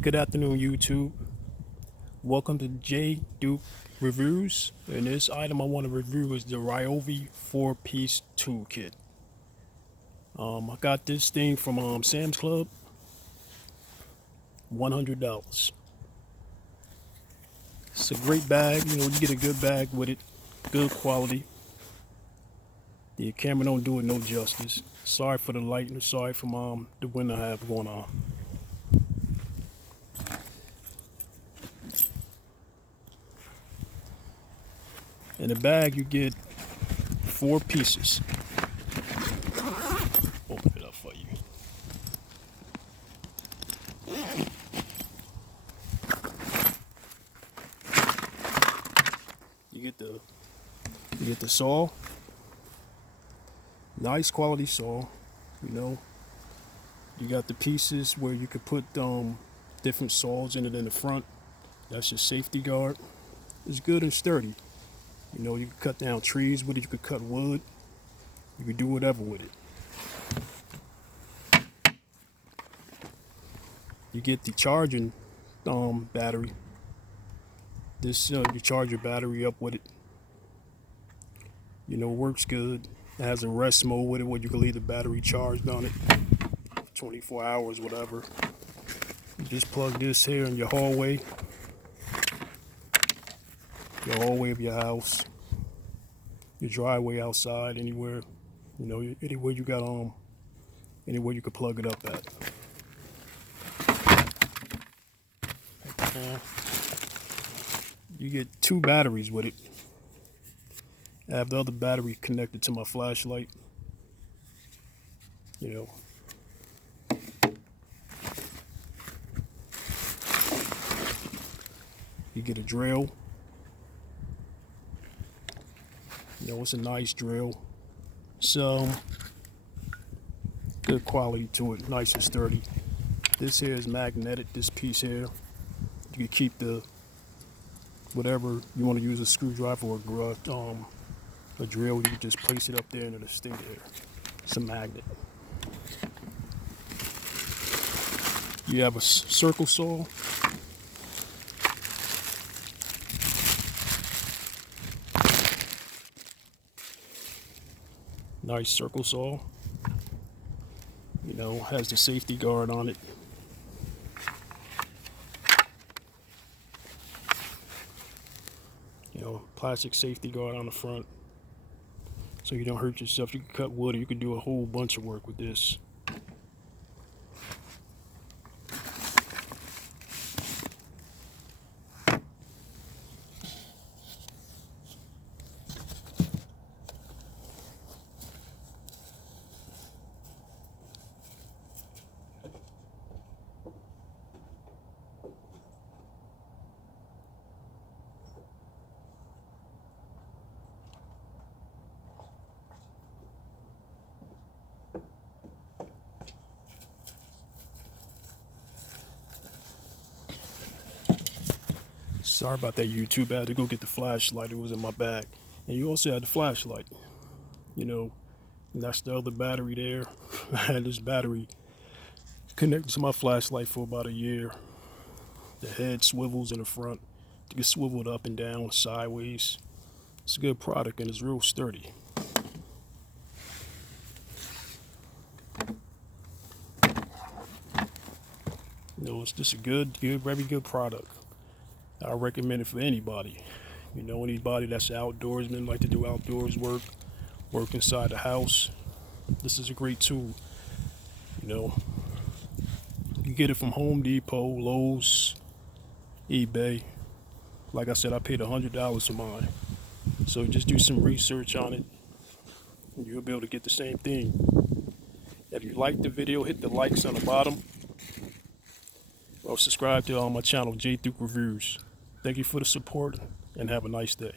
Good afternoon, YouTube. Welcome to J Duke Reviews. And this item I want to review is the Ryobi 4-piece toolkit. I got this thing from Sam's Club, $100. It's a great bag. You get a good bag with it, good quality. The camera don't do it no justice. Sorry for the light and sorry for the wind I have going on. In the bag, you get 4 pieces. Open it up for you. You get the saw. Nice quality saw. You got the pieces where you could put different saws in it in the front. That's your safety guard. It's good and sturdy. You can cut down trees with it, you could cut wood, you could do whatever with it. You get the charging battery. This you charge your battery up with it. It works good. It has a rest mode with it where you can leave the battery charged on it 24 hours, whatever. You just plug this here in your hallway of your house, your driveway outside, anywhere, anywhere you got anywhere you could plug it up at. You get 2 batteries with it. I have the other battery connected to my flashlight. You get a drill. It's a nice drill. So good quality to it, nice and sturdy. This here is magnetic, this piece here. You can keep the whatever you want to use, a screwdriver or a drill, you can just place it up there and it'll stay there. It's a magnet. You have a circle saw. Nice circle saw. Has the safety guard on it. Plastic safety guard on the front, so you don't hurt yourself. You can cut wood, or you can do a whole bunch of work with this. Sorry about that, YouTube. I had to go get the flashlight. It was in my bag. And you also had the flashlight. And that's the other battery there. I had this battery connected to my flashlight for about a year. The head swivels in the front. You can swivel it up and down, sideways. It's a good product and it's real sturdy. It's just a good, very good product. I recommend it for anybody. Anybody that's outdoorsman, like to do outdoors work inside the house. This is a great tool. You can get it from Home Depot, Lowe's, eBay. Like I said, I paid $100 for mine. So just do some research on it, and you'll be able to get the same thing. If you liked the video, hit the likes on the bottom. Or subscribe to my channel, J Duke Reviews. Thank you for the support and have a nice day.